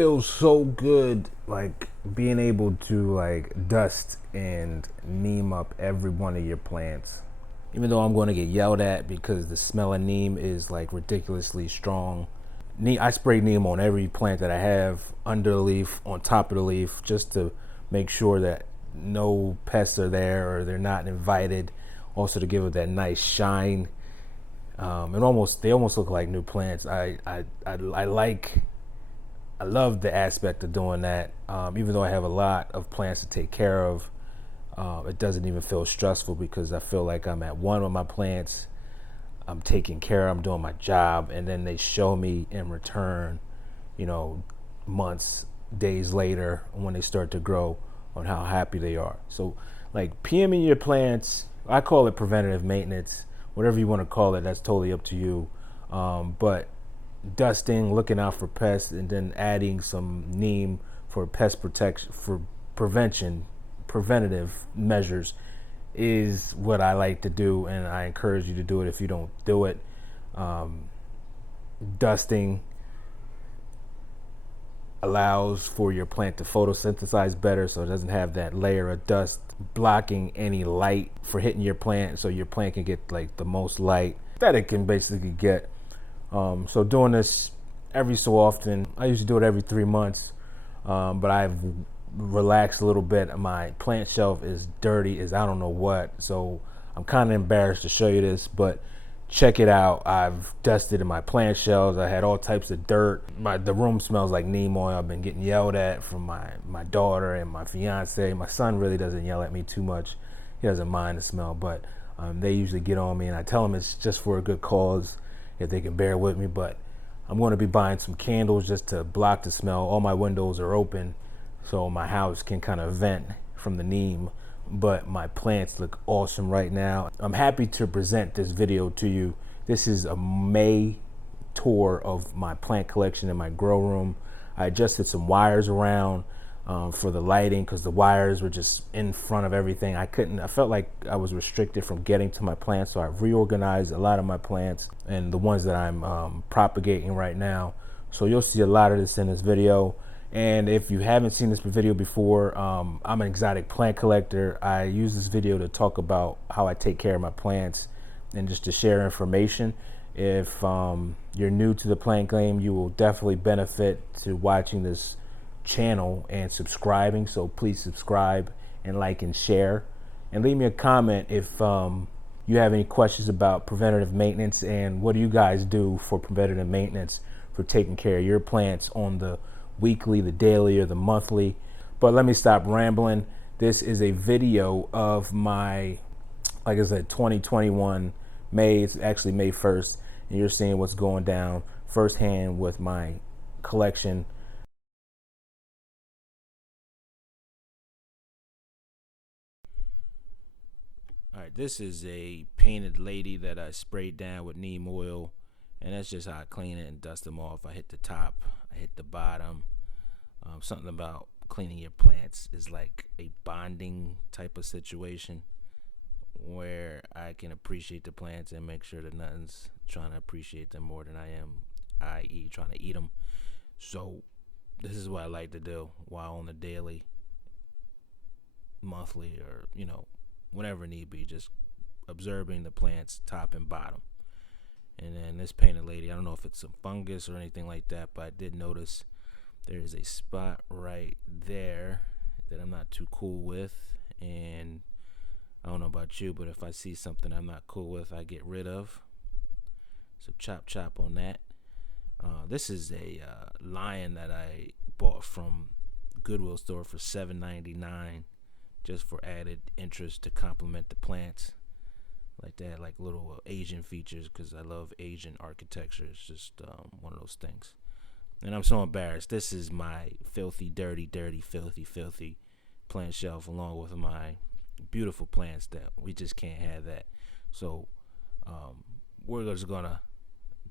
feels so good, like being able to like dust and neem up every one of your plants. Even though I'm going to get yelled at because the smell of neem is like ridiculously strong. I spray neem on every plant that I have, under the leaf, on top of the leaf, just to make sure that no pests are there or they're not invited. Also to give it that nice shine. They almost look like new plants. I love the aspect of doing that. Even though I have a lot of plants to take care of, it doesn't even feel stressful because I feel like I'm at one with my plants. I'm taking care, I'm doing my job, and then they show me in return, months, days later, when they start to grow, on how happy they are. So, like PMing your plants, I call it preventative maintenance. Whatever you want to call it, that's totally up to you. But dusting, looking out for pests, and then adding some neem for pest protection, for preventative measures is what I like to do, and I encourage you to do it if you don't do it. Dusting allows for your plant to photosynthesize better, so it doesn't have that layer of dust blocking any light for hitting your plant, so your plant can get like the most light that it can basically get. So doing this every so often, I usually do it every 3 months, but I've relaxed a little bit. My plant shelf is dirty as I don't know what, so I'm kind of embarrassed to show you this, but check it out. I've dusted in my plant shelves. I had all types of dirt. The room smells like neem oil. I've been getting yelled at from my daughter and my fiance. My son really doesn't yell at me too much. He doesn't mind the smell, but they usually get on me, and I tell them it's just for a good cause, if they can bear with me. But I'm going to be buying some candles just to block the smell. All my windows are open, so my house can kind of vent from the neem, but my plants look awesome right now. I'm happy to present this video to you. This is a May tour of my plant collection in my grow room. I adjusted some wires around for the lighting because the wires were just in front of everything. I felt like I was restricted from getting to my plants, so I've reorganized a lot of my plants and the ones that I'm propagating right now. So you'll see a lot of this in this video. And if you haven't seen this video before, I'm an exotic plant collector. I use this video to talk about how I take care of my plants and just to share information. If you're new to the plant game, you will definitely benefit to watching this channel and subscribing. So please subscribe and like and share. And leave me a comment if you have any questions about preventative maintenance and what do you guys do for preventative maintenance for taking care of your plants on the weekly, the daily, or the monthly. But let me stop rambling. This is a video of my, like I said, 2021 May. It's actually May 1st, and you're seeing what's going down firsthand with my collection. All right, this is a painted lady that I sprayed down with neem oil, and that's just how I clean it and dust them off. I hit the top, I hit the bottom. Something about cleaning your plants is like a bonding type of situation where I can appreciate the plants and make sure that nothing's trying to appreciate them more than I am, i.e. trying to eat them. So this is what I like to do while on the daily, monthly, or whenever need be, just observing the plants top and bottom. And then this painted lady, I don't know if it's some fungus or anything like that, but I did notice there's a spot right there that I'm not too cool with, and I don't know about you, but if I see something I'm not cool with, I get rid of. So chop on that. This is a lion that I bought from Goodwill store for $7.99, just for added interest to complement the plants. Like that, like little Asian features, because I love Asian architecture. It's just one of those things. And I'm so embarrassed. This is my filthy, filthy plant shelf, along with my beautiful plants that we just can't have that. So we're just going to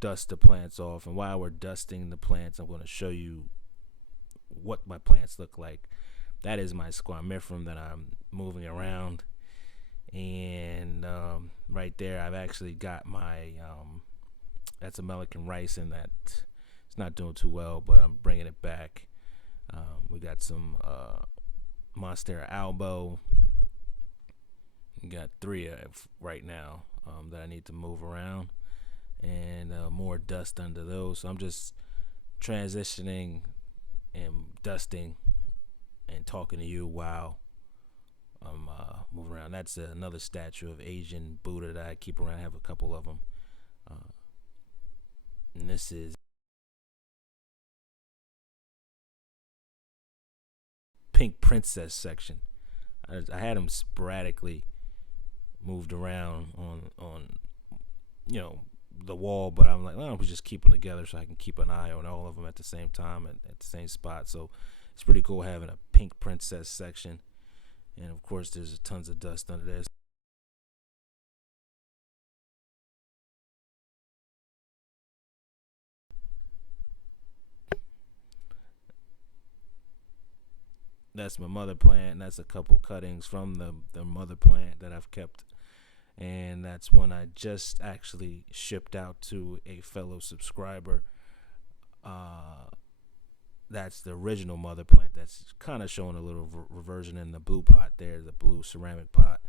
dust the plants off. And while we're dusting the plants, I'm going to show you what my plants look like. That is my squamiferae that I'm moving around. And right there, I've actually got my, that's American rice, and that it's not doing too well, but I'm bringing it back. We got some Monstera albo. We got 3 right now that I need to move around, and more dust under those. So I'm just transitioning and dusting and talking to you while I'm moving around. That's another statue of Asian Buddha that I keep around. I have a couple of them. And this is Pink Princess section. I had them sporadically moved around on the wall, but I'm like, well, we just keep them together so I can keep an eye on all of them at the same time at the same spot. So it's pretty cool having a Pink Princess section, and of course there's tons of dust under there. That's my mother plant. That's a couple cuttings from the mother plant that I've kept, and that's one I just actually shipped out to a fellow subscriber. That's the original mother plant. That's kind of showing a little reversion in the blue pot there, the blue ceramic pot,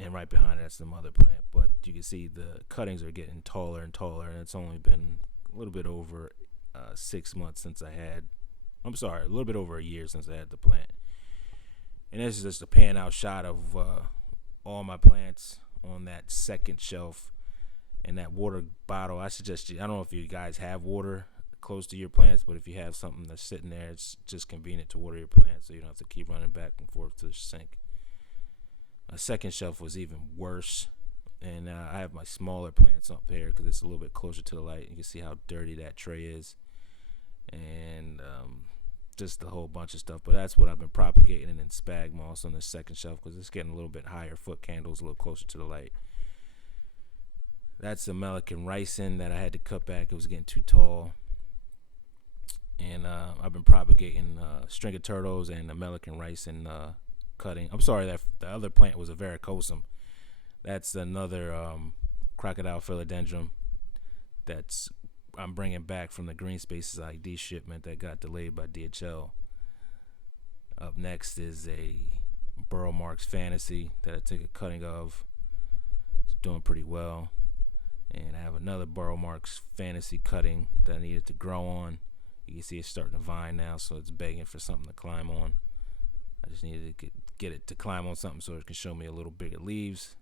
and right behind it, that's the mother plant. But you can see the cuttings are getting taller and taller, and it's only been a little bit over 6 months since I had. I'm sorry, a little bit over a year since I had the plant. And this is just a pan out shot of all my plants on that second shelf. And that water bottle, I suggest you, I don't know if you guys have water close to your plants, but if you have something that's sitting there, it's just convenient to water your plants so you don't have to keep running back and forth to the sink. A second shelf was even worse. And I have my smaller plants up here because it's a little bit closer to the light. You can see how dirty that tray is. And just a whole bunch of stuff, but that's what I've been propagating in spag moss on the second shelf because it's getting a little bit higher foot candles, a little closer to the light. That's American ricin that I had to cut back. It was getting too tall, and I've been propagating string of turtles and American ricin cutting. I'm sorry, that the other plant was a varicosum. That's another crocodile philodendron that's I'm bringing back from the Green Spaces ID shipment that got delayed by DHL. Up next is a Burrow Marks Fantasy that I took a cutting of. It's doing pretty well. And I have another Burrow Marks Fantasy cutting that I needed to grow on. You can see it's starting to vine now, so it's begging for something to climb on. I just needed to get it to climb on something so it can show me a little bigger leaves.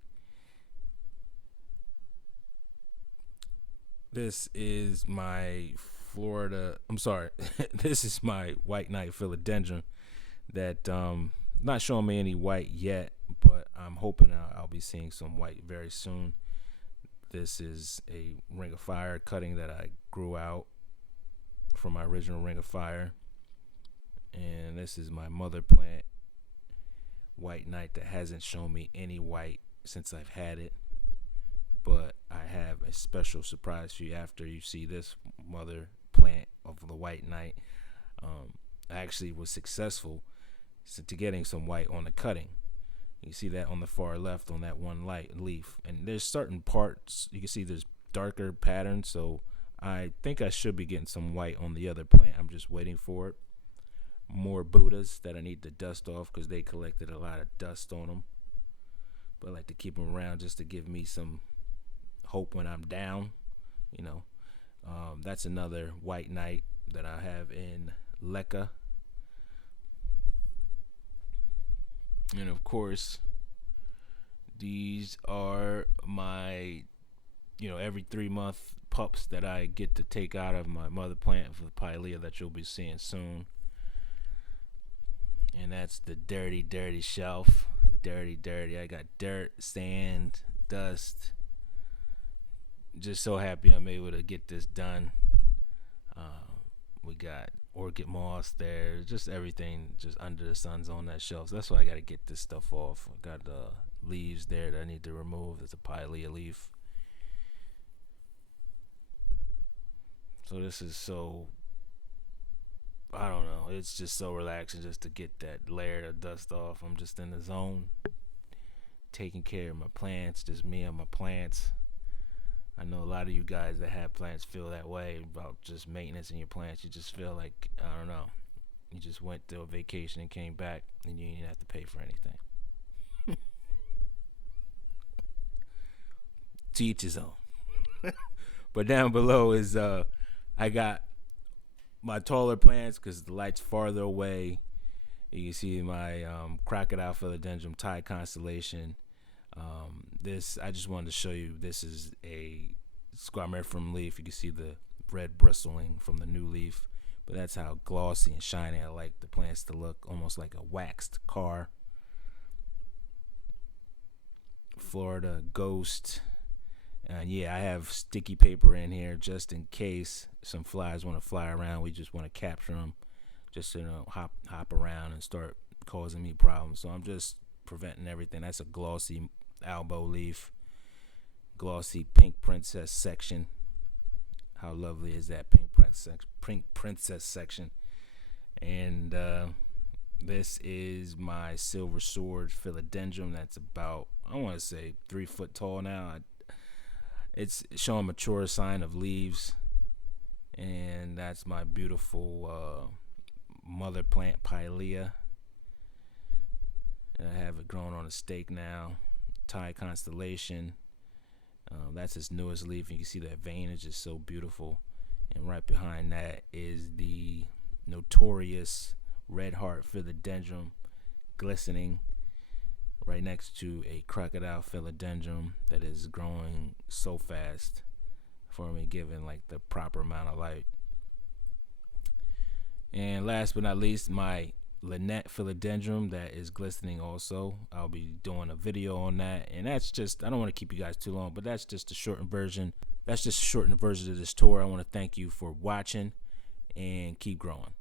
This is my this is my White Knight Philodendron that not showing me any white yet, but I'm hoping I'll be seeing some white very soon. This is a Ring of Fire cutting that I grew out from my original Ring of Fire. And this is my mother plant, White Knight, that hasn't shown me any white since I've had it. But I have a special surprise for you after you see this mother plant of the White Knight. I actually was successful to getting some white on the cutting. You see that on the far left on that one light leaf. And there's certain parts, you can see there's darker patterns, so I think I should be getting some white on the other plant. I'm just waiting for it. More Buddhas that I need to dust off because they collected a lot of dust on them. But I like to keep them around just to give me some hope when I'm down, that's another White Knight that I have in Leca. And of course, these are my every 3-month pups that I get to take out of my mother plant for the pilea that you'll be seeing soon. And that's the dirty shelf. Dirty. I got dirt, sand, dust. Just so happy I'm able to get this done. We got Orchid Moss there, just everything just under the sun's on that shelf. So that's why I got to get this stuff off. I got the leaves there that I need to remove. There's a pilea leaf. So this is I don't know, it's just so relaxing just to get that layer of dust off. I'm just in the zone, taking care of my plants, just me and my plants. I know a lot of you guys that have plants feel that way about just maintenance in your plants. You just feel like, I don't know, you just went to a vacation and came back and you didn't have to pay for anything. To each his own. But down below is I got my taller plants because the light's farther away. You can see my Crocodile Philodendron Thai constellation. This, I just wanted to show you, this is a squamiferium leaf. You can see the red bristling from the new leaf, but that's how glossy and shiny I like the plants to look, almost like a waxed car. Florida Ghost. And yeah, I have sticky paper in here just in case some flies want to fly around. We just want to capture them, just hop around and start causing me problems. So I'm just preventing everything. That's a glossy elbow leaf, glossy pink princess section. How lovely is that pink princess section? And this is my silver sword philodendron. That's about, I want to say, 3 foot tall now. It's showing mature sign of leaves. And that's my beautiful mother plant Pilea. I have it growing on a stake now. Thai constellation. That's its newest leaf. You can see that vein is just so beautiful. And right behind that is the notorious red heart philodendron, glistening, right next to a crocodile philodendron that is growing so fast for me, given like the proper amount of light. And last but not least, my Lynette Philodendron that is glistening also. I'll be doing a video on that, and that's just, I don't want to keep you guys too long, but that's just a shortened version. That's just a shortened version of this tour. I want to thank you for watching and keep growing.